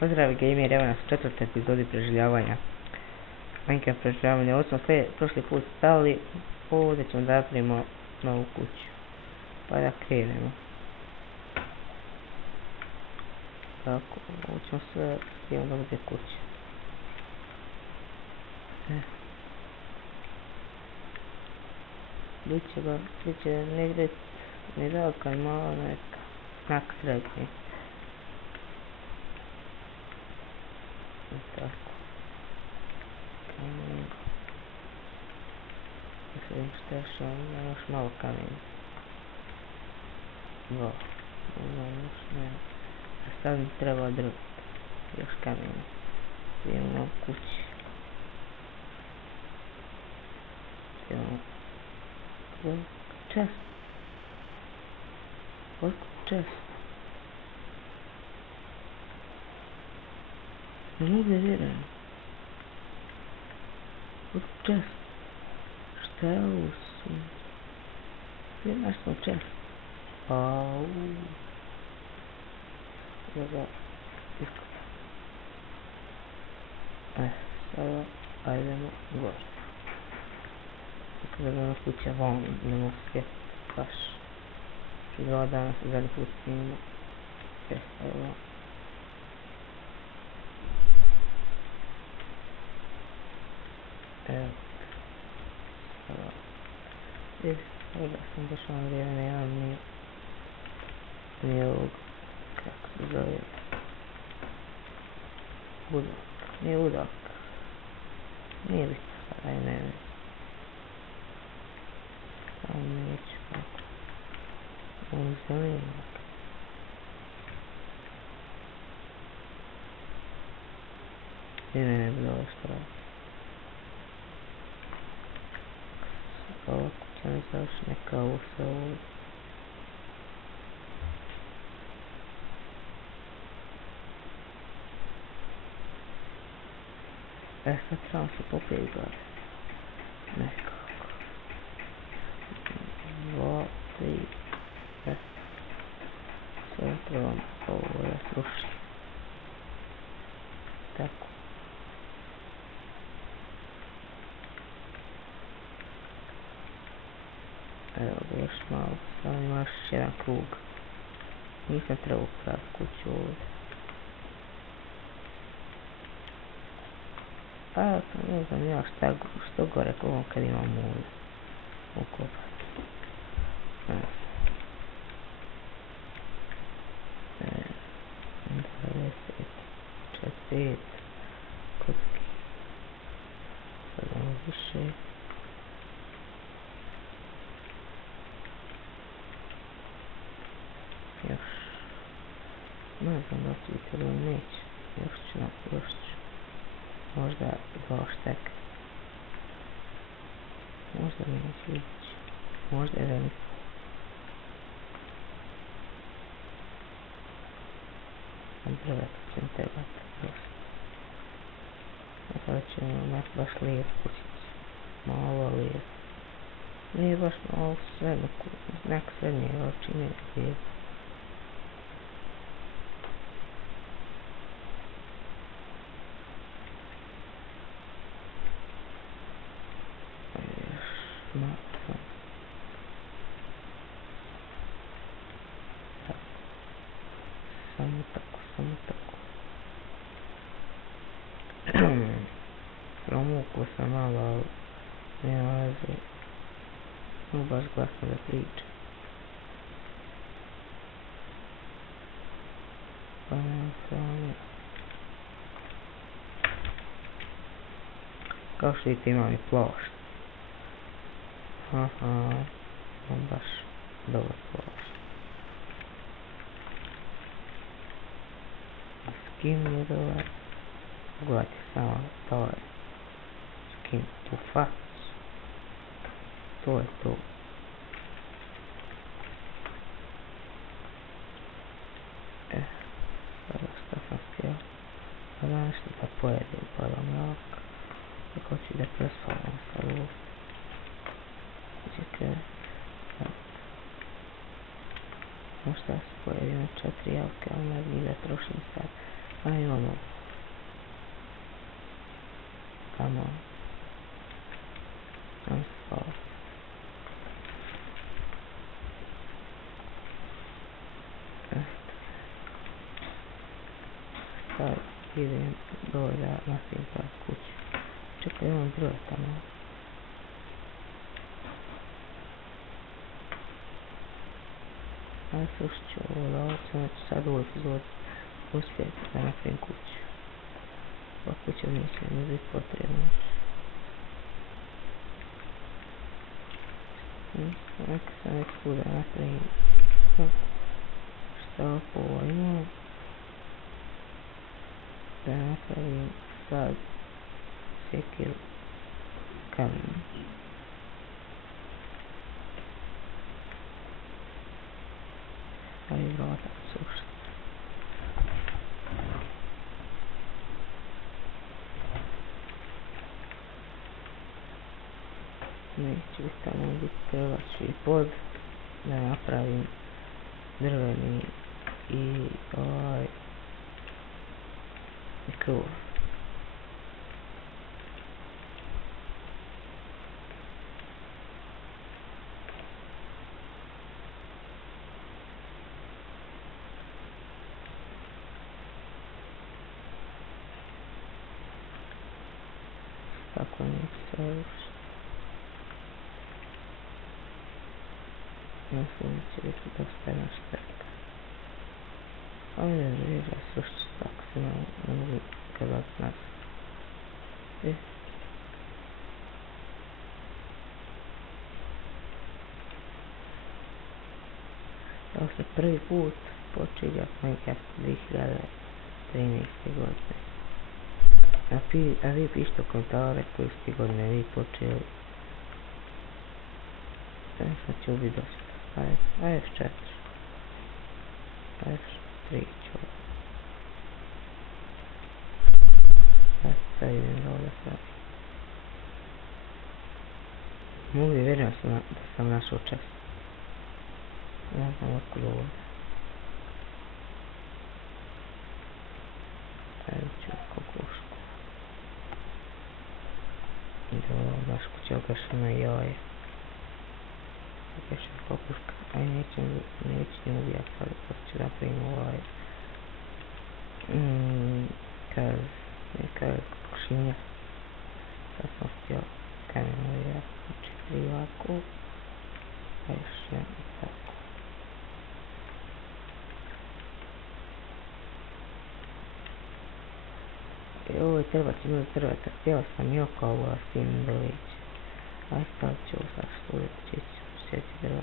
Pozdrav gamer, evo nas u 4. epizodi preživljavanja. Minecraft preživljavanja. Ovo smo prošli put stali. Ovdje ćemo da napravimo novu kuću. Pa da krenemo. Tako, ovo ćemo sve stavimo da bude kuća. Biće negdje ni velika ni mala neka. Znak srednji. Tako. Kamen. Mislim što još imam još malo kamenja. Imam još ne. A sad mi treba drvo. Još kamenja. Idemo kući. Idemo. Čest. Otkud čest? Ne mogu da vjerujem. Otkud čest? Šta je ovo su? Gdje naš smo čest? Auuu. Da ga iskupa. Sada ajdemo gore. Tako da gledamo kuća von, ne mogu skjeti baš. Prije 2 dana se zadnji put snimimo. Evo. Evo. Sada da sam došao na vrijeme, nemam ni ovog, kako se zove, udak, nije udak, nije li sada, ne već, samo neću kako, on zeleni udak. Ne bi dole što radi. Ova kuća ne završi neka ovo se ovdje. Sad trebamo se poprijeti gore. Nekako. 2, 3, sve trebamo ovo da sruši. Tako. Evo ga još malo, samo ima još jedan krug. Nisam trebao praviti kuću ovdje. Pa ne znam ja što gore kovom kad imam ovdje. Ukopati. Ne znam. 25 kocki. Sad imamo više. Još. Ne znam da ću biti ili neće. Još ću. Možda 2 šteka. Možda mi neće ići. Možda 11. Drveta će mi trebati dosta. Sada ćemo imati baš lijep kućić. Malo lijep. Nije baš malo sve, neko srednje veličine lijep. Samo tako. Promukao sam malo, ali nema veze. Mogu baš glasno da pričam. Pa nemam samo. Kao što vidite imam i plošt. Imam baš dobar plošt. Skin je dobar. Pogledajte samo, to je skin u facu. To je to. Sada što sam htio. Pa da nešto da pojedim, pa da mrak. Tako ću da prespavam sad ovo. Čekaj. Možda se pojedim na 4 javke, ali ne znam da trošim sad. A imamo tamo transport. Sad idem dole da napravim prav kuću. Čekaj, imam drve tamo. Ajde slušat ću ovo da ovo sam sad u epizodi uspjeti da napravim kuću. Ova kuća mi će mi biti potrebna. Neka sam već tu da napravim. Šta ovo imam? Da napravim sad sekiru kamen. Ali vrata sušiti. Neće li tamo biti prvači pod da napravim drveni i i krov. Tako neće se rušiti. Mislim da će biti dosta jedna štrka. Ali ne znam, ja srušit tako se ne mogu kazati nazad. Evo se prvi put počinjak Minecraft 2013. godine. A vi pišite u komentare koji ste godine vi počeli. Sad će ubiti dosta. Ajde F4. F3 ću. Sad idem dole sad. Mogu je vjerujem da sam našao čest. Ne znam otkud ovdje. Ajde ću kokošku. Baš kuća ogašena i jaje. Još kokoška, aj neće ne ubijati, ali sad ću napravim kaz kokošinja. Sad sam htio kamen ubijati, znači 3 ovako, a još jedan tako. I ovo je trebati mnogo drveta, htjela sam i oko ovo, a s tim ne doleće. A stavit ću ovo sad što uvijek čišću. Sjeti drva.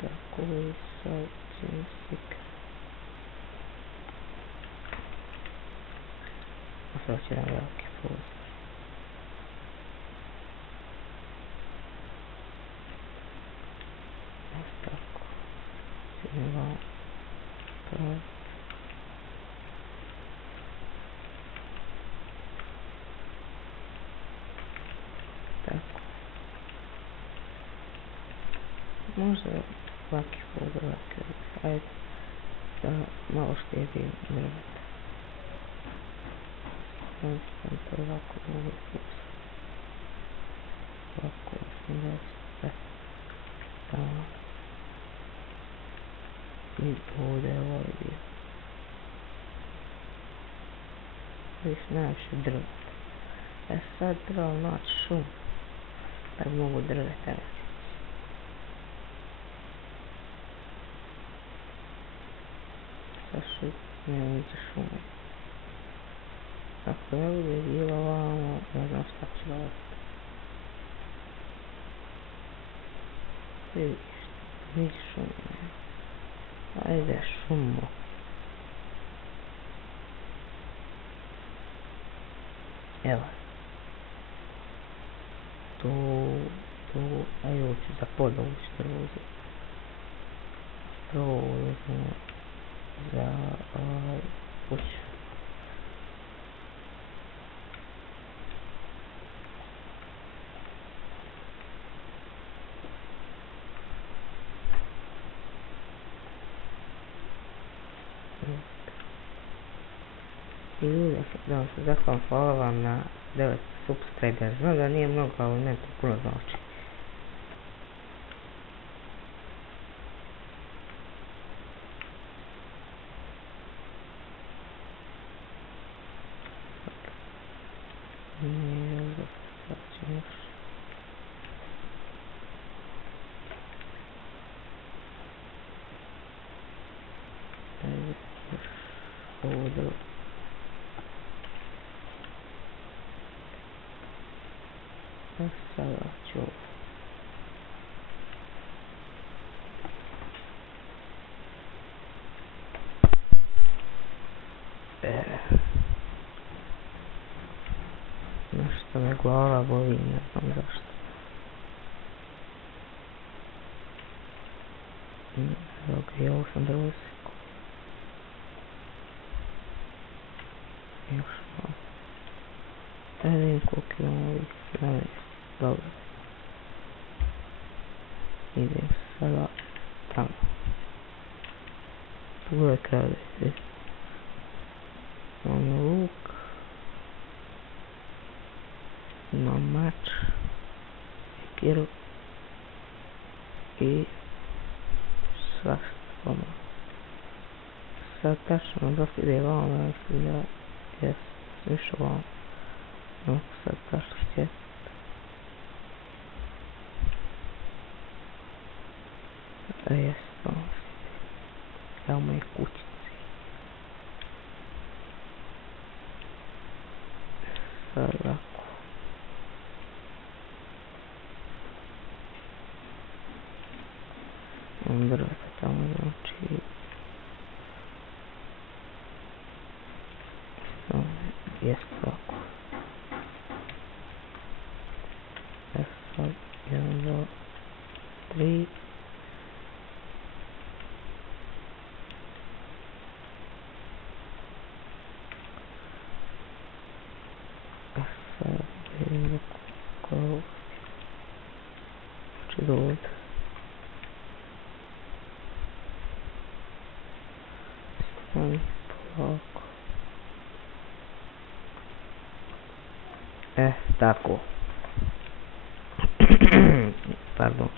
Tako i sad ćemo stika. A sad će nam veliki pozor. Tako. Idem vam. Tako. Možda laki folder, laki odnosno. Ajde da malo štedim drveta. Sam to ovako mogu spustiti. Ovako sam da sve. I ovdje je ovaj dio. Viš najviše drveta. Sad trebam naći šum. Da mogu drveta raditi. Sad nema niće šume. Ako ja bude bilo ovamo, ne znam šta ću raditi. Vidiš, niće šume. Ajde šumo. Evo. Tu, ajde ovo ću za poda ući prvo uzeti. Prvo uzmemo za kuću. I ljudi, da vam se zahvalim, hvala vam na 9 subscribera. Znam da nije mnogo, ali meni to puno znači. Nije, sad ćemo još. Ajde, još ovdje. Sada ću nešto me glava boli, ne znam zašto. Evo ga, i ovo sam drugo seku. Još malo. Da vidim koliko imam ovih 17. Dobro. Idem sada tamo. Tu je krade. Imam luk. Imam mač. Sekiru. I svašta pomalo. Sad tačno dok ide vamo, mislim da jes više vamo. No, sad tačno sjeti. Jes, vamo sjeti. Evo moje kućice. Sad ovako. Imam drveta tamo, znači... Jest ovako. Sad, 1, 2, 3. Sad, vidim kako... Znači do ovdje. Stani, polako. Tako. Pardon.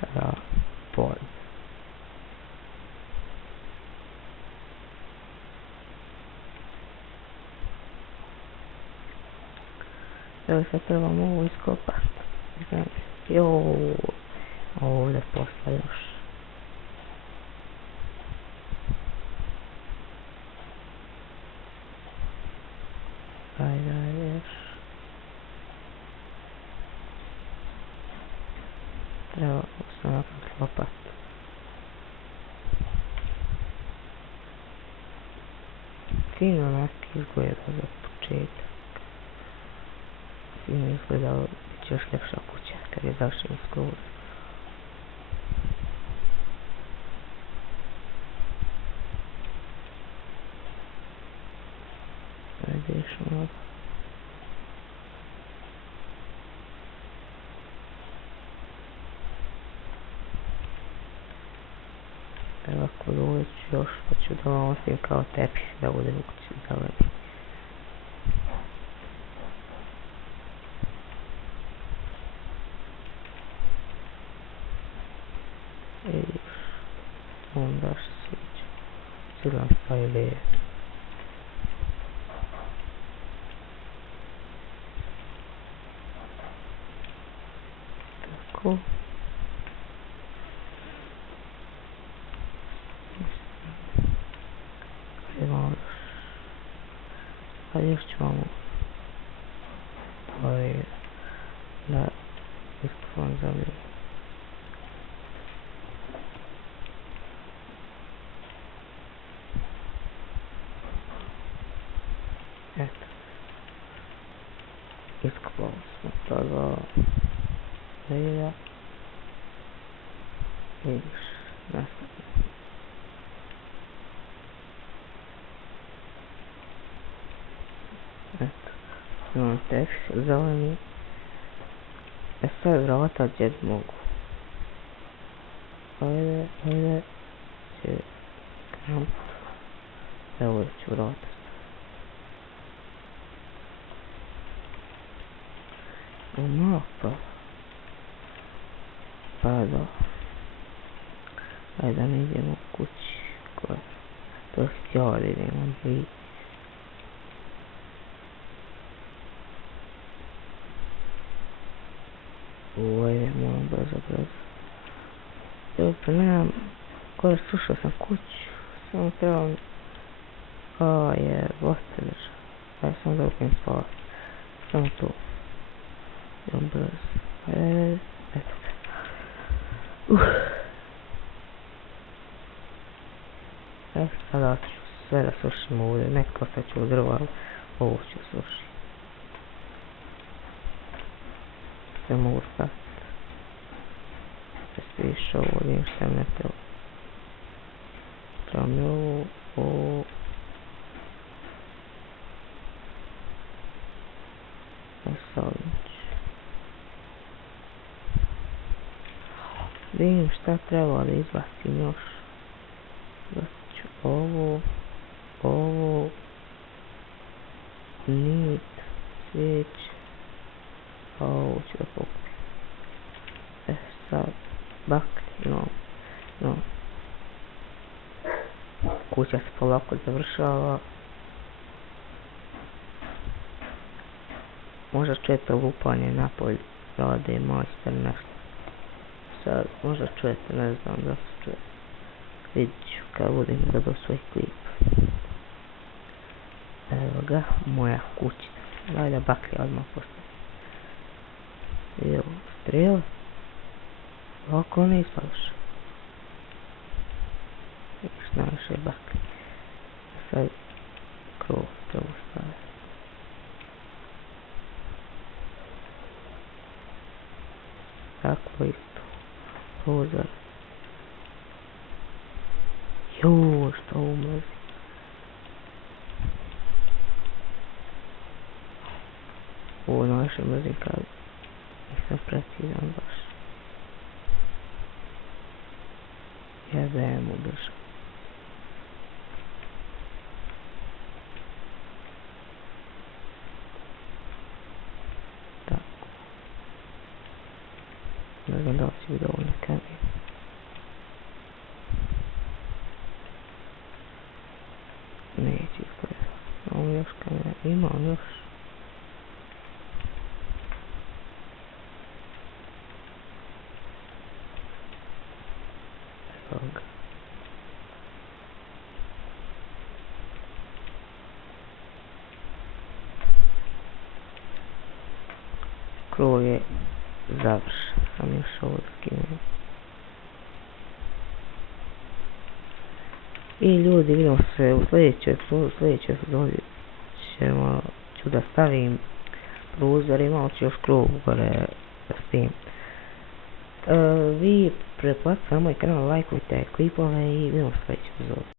Sada polje. Evo sad trebamo ovo iskopat. Joj, ovdje posla još. Ajde, još. Treba sam napraviti lopat. Fino onak izgleda za početak. Fino izgleda, bit će još ljepša kuća kad je završen skroz. Ajde još malo. Evo ako dođu još, pa ću da vam ostavim kao tepih da bude u kući zeleni. I još, onda što sviđa. Sviđam ta ideja. Tako. A još ćemo da iskupam zemlju. Eto. Iskupali smo ta dva leda. I još nastavimo. Eto, imam tepih zeleni. Sad vrata djed mogu. Ajde, će kamp. Evo ću vratiti. Mapa. Pa da. Ajde da ne idemo kući. To je htjela da idemo bi. Ajde, moram brzo. Evo nemam. Gore slušao sam kuću. Samo trebam. Boste drža. Ajde sam da upijem spavat. Samo to. Idem brzo. Ajde. Eto ga. Sada ću sve da sušim ovdje. Neko sad ću u drvo, ali ovo ću sušiti. Sve mogu staviti. Prespiši ovo, vidim šta mi ne treba. Treba mi ovo. Savnić. Vidim šta treba da izbacim još. Izbacit ću ovo. Nit. Svijeć. A ovo ću da pokupim. Sad. Baklje, no. Kuća se polako završava. Možda čujete lupanje napolje, rade majster nešto. Sad možda čujete, ne znam da se čuje. Vidit ću kad budem gledao svoj klip. Evo ga, moja kućica. Daj da baklje odmah postavim. Evo, strela. Ovako ne ispadaš. Vidiš najviše baklje. Sad krov treba staviti. Tako isto. Prozor. Joj, što ovo mrzi. Ovo najviše mrzim kad nisam precizan baš. Ja zajem ubršam. Tako. Ne znam da li će biti dovoljno kamen. Neće izgledati. Imam još kamera. Imam još. Evo ga. Krov je završen. Sam još ovo skinuo. I ljudi, vidimo se u sljedećoj sezoni ću da stavim prozor i malo ću još krov gore s tim. Vi pretplatite na moj kanal, lajkujte klipove i vidimo se u sljedećoj epizodi.